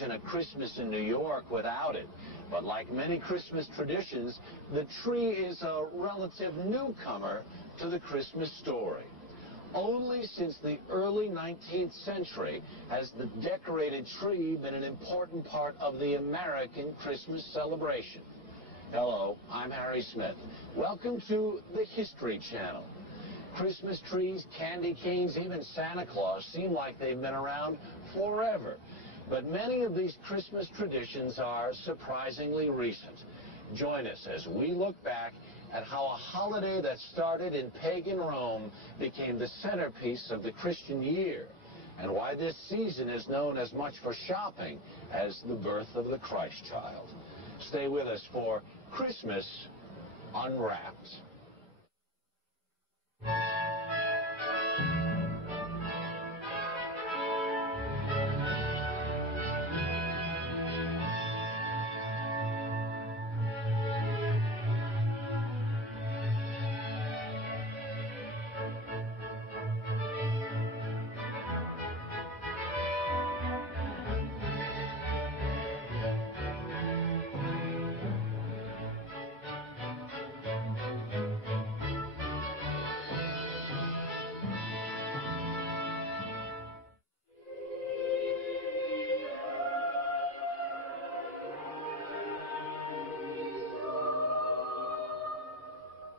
imagine a Christmas in New York without it. But like many Christmas traditions, the tree is a relative newcomer to the Christmas story. Only since the early 19th century has the decorated tree been an important part of the American Christmas celebration. Hello, I'm Harry Smith. Welcome to the History Channel. Christmas trees, candy canes, even Santa Claus seem like they've been around forever. But many of these Christmas traditions are surprisingly recent. Join us as we look back at how a holiday that started in pagan Rome became the centerpiece of the Christian year, and why this season is known as much for shopping as the birth of the Christ child. Stay with us for Christmas Unwrapped.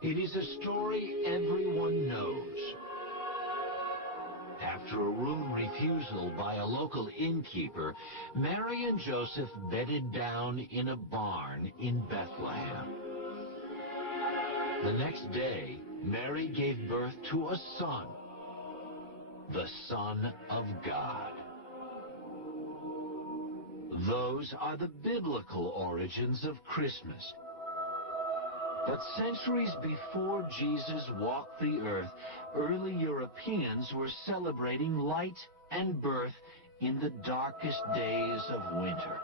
It is a story everyone knows. After a room refusal by a local innkeeper, Mary and Joseph bedded down in a barn in Bethlehem. The next day, Mary gave birth to a son, the Son of God. Those are the biblical origins of Christmas. But centuries before Jesus walked the earth, early Europeans were celebrating light and birth in the darkest days of winter.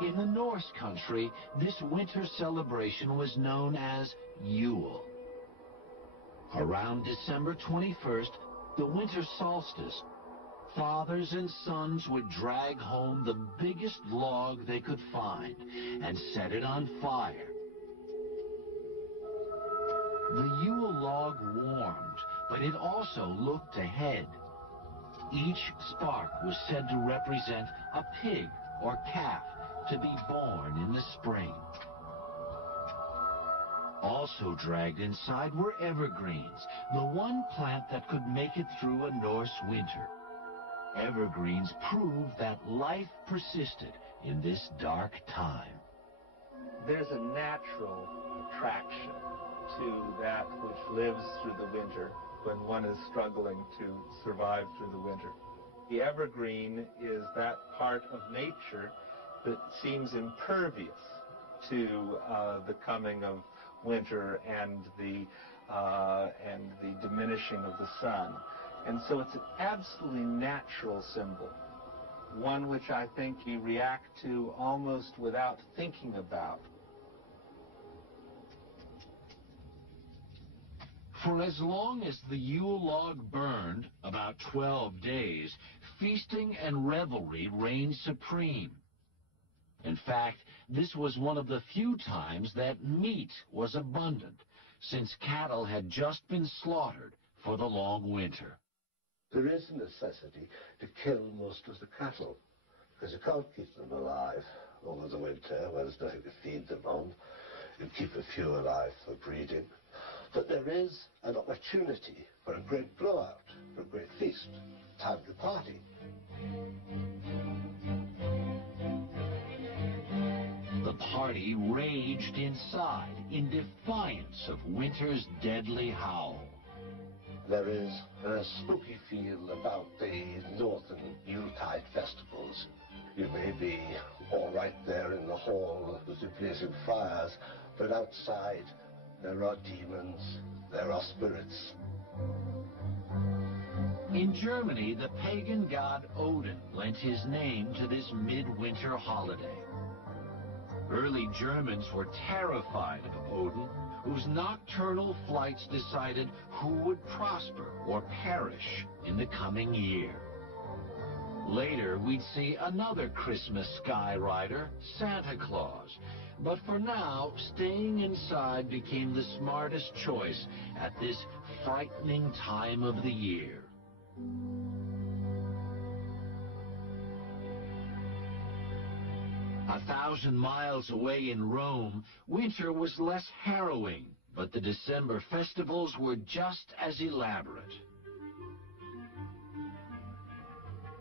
In the Norse country, this winter celebration was known as Yule. Around December 21st, the winter solstice, fathers and sons would drag home the biggest log they could find and set it on fire. The Yule log warmed, but it also looked ahead. Each spark was said to represent a pig or calf to be born in the spring. Also dragged inside were evergreens, the one plant that could make it through a Norse winter. Evergreens proved that life persisted in this dark time. There's a natural attraction to that which lives through the winter when one is struggling to survive through the winter. The evergreen is that part of nature that seems impervious to the coming of winter and the diminishing of the sun. And so it's an absolutely natural symbol, one which I think you react to almost without thinking about. For as long as the Yule log burned, about 12 days, feasting and revelry reigned supreme. In fact, this was one of the few times that meat was abundant, since cattle had just been slaughtered for the long winter. There is a necessity to kill most of the cattle, because you can't keep them alive over the winter when there's nothing to feed them on. You keep a few alive for breeding. But there is an opportunity for a great blowout, for a great feast, time to party. The party raged inside in defiance of winter's deadly howl. There is a spooky feel about the northern Yuletide festivals. You may be all right there in the hall with the blazing fires, but outside there are demons, there are spirits. In Germany, the pagan god Odin lent his name to this midwinter holiday. Early Germans were terrified of Odin, whose nocturnal flights decided who would prosper or perish in the coming year. Later, we'd see another Christmas sky rider, Santa Claus. But for now, staying inside became the smartest choice at this frightening time of the year. 1,000 miles away in Rome, winter was less harrowing, but the December festivals were just as elaborate.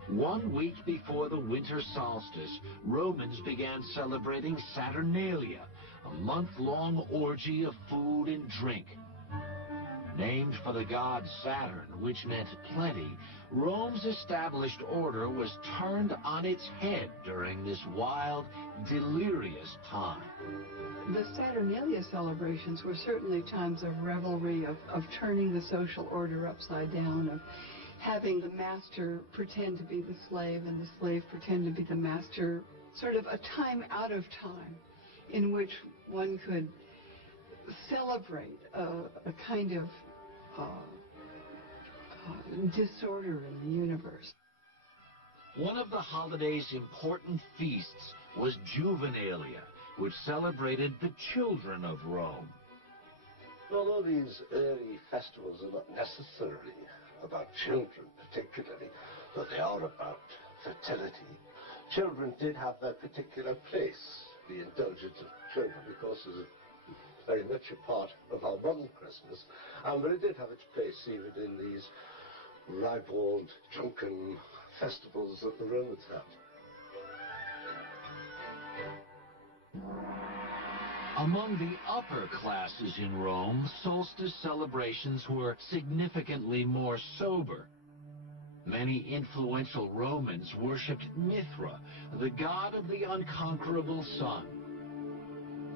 1 week before the winter solstice, Romans began celebrating Saturnalia, a month-long orgy of food and drink. Named for the god Saturn, which meant plenty, Rome's established order was turned on its head during this wild, delirious time. The Saturnalia celebrations were certainly times of revelry, of turning the social order upside down, of having the master pretend to be the slave and the slave pretend to be the master, sort of a time out of time in which one could celebrate a kind of disorder in the universe. One of the holiday's important feasts was Juvenalia, which celebrated the children of Rome. Although these early festivals are not necessarily about children particularly, but they are about fertility, children did have their particular place. The indulgence of children, of course, is very much a part of our modern Christmas, but it did have its place even in these ribald, drunken festivals that the Romans had. Among the upper classes in Rome, solstice celebrations were significantly more sober. Many influential Romans worshipped Mithra, the god of the unconquerable sun.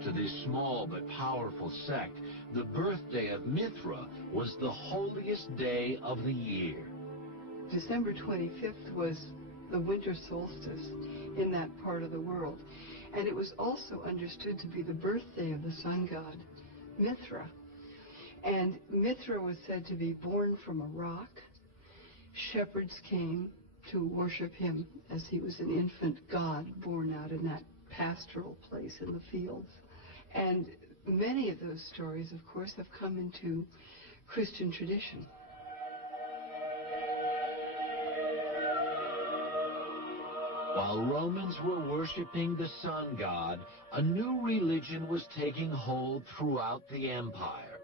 To this small but powerful sect, the birthday of Mithra was the holiest day of the year. December 25th was the winter solstice in that part of the world, and it was also understood to be the birthday of the sun god, Mithra. And Mithra was said to be born from a rock. Shepherds came to worship him as he was an infant god born out in that pastoral place in the fields. And many of those stories, of course, have come into Christian tradition. While Romans were worshiping the sun god, a new religion was taking hold throughout the empire.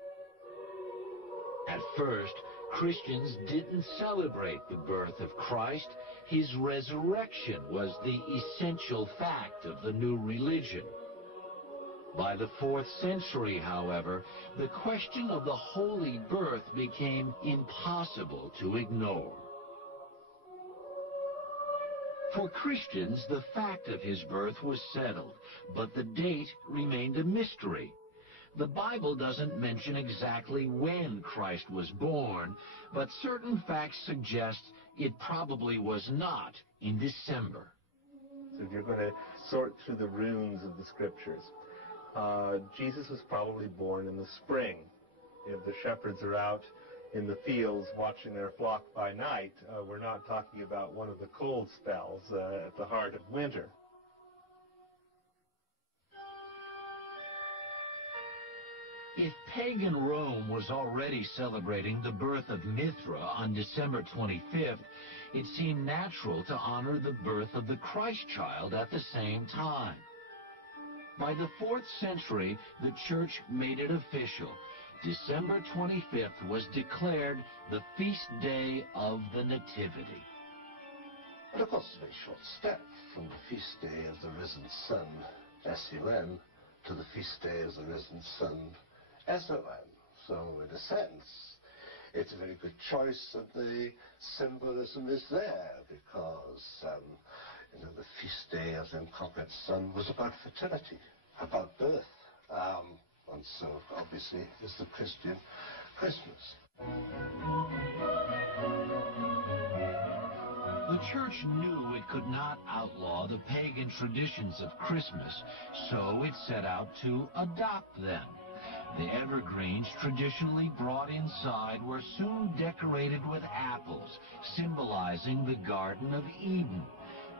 At first, Christians didn't celebrate the birth of Christ. His resurrection was the essential fact of the new religion. By the 4th century, however, the question of the holy birth became impossible to ignore. For Christians, the fact of his birth was settled, but the date remained a mystery. The Bible doesn't mention exactly when Christ was born, but certain facts suggest it probably was not in December. So if you're going to sort through the runes of the scriptures, Jesus was probably born in the spring. If the shepherds are out in the fields watching their flock by night, we're not talking about one of the cold spells at the heart of winter. If pagan Rome was already celebrating the birth of Mithra on December 25th, it seemed natural to honor the birth of the Christ child at the same time. By the 4th century, the church made it official. December 25th was declared the feast day of the Nativity. But of course, it's a very short step from the feast day of the risen sun, S-U-N, to the feast day of the risen sun, S-O-N. So, in a sense, it's a very good choice, and the symbolism is there because, the feast day of the unconquered sun was about fertility, about birth, and so obviously is the Christian Christmas. The church knew it could not outlaw the pagan traditions of Christmas, so it set out to adopt them. The evergreens traditionally brought inside were soon decorated with apples, symbolizing the Garden of Eden.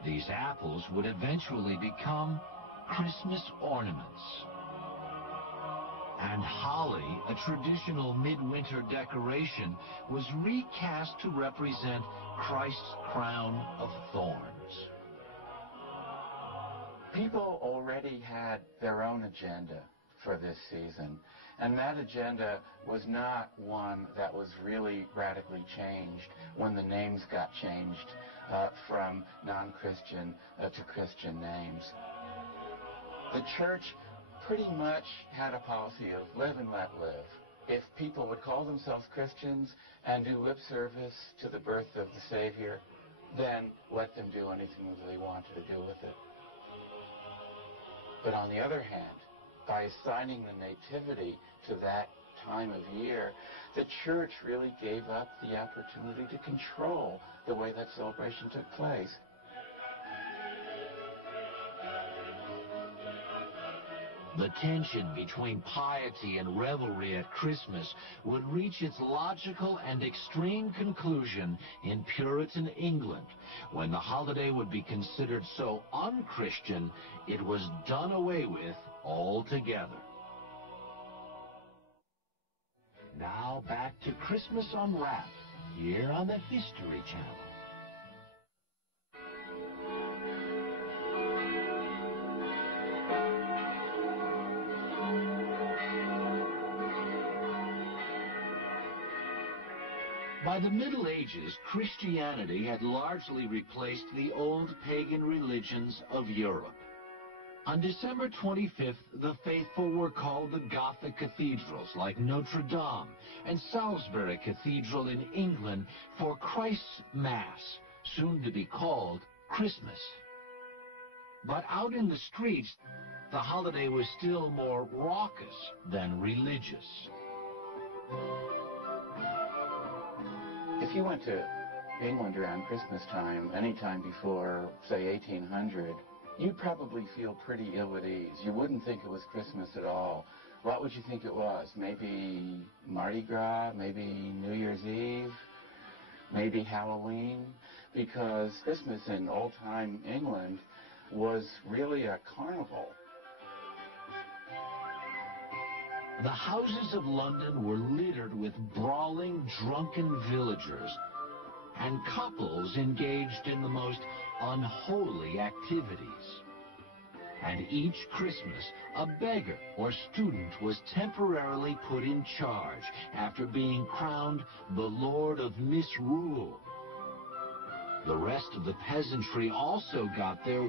These apples would eventually become Christmas ornaments. And holly, a traditional midwinter decoration, was recast to represent Christ's crown of thorns. People already had their own agenda for this season, and that agenda was not one that was really radically changed when the names got changed from non-Christian to Christian names. The church pretty much had a policy of live and let live. If people would call themselves Christians and do lip service to the birth of the Savior, then let them do anything that they wanted to do with it. But on the other hand, by assigning the nativity to that time of year, the church really gave up the opportunity to control the way that celebration took place. The tension between piety and revelry at Christmas would reach its logical and extreme conclusion in Puritan England, when the holiday would be considered so un-Christian it was done away with altogether. Now back to Christmas Unwrapped, here on the History Channel. By the Middle Ages, Christianity had largely replaced the old pagan religions of Europe. On December 25th, the faithful were called the Gothic cathedrals like Notre Dame and Salisbury Cathedral in England for Christ's Mass, soon to be called Christmas. But out in the streets, the holiday was still more raucous than religious. If you went to England around Christmas time, anytime before, say, 1800, you'd probably feel pretty ill at ease. You wouldn't think it was Christmas at all. What would you think it was? Maybe Mardi Gras, maybe New Year's Eve, maybe Halloween? Because Christmas in old-time England was really a carnival. The houses of London were littered with brawling, drunken villagers and couples engaged in the most unholy activities. And each Christmas, a beggar or student was temporarily put in charge after being crowned the Lord of Misrule. The rest of the peasantry also got their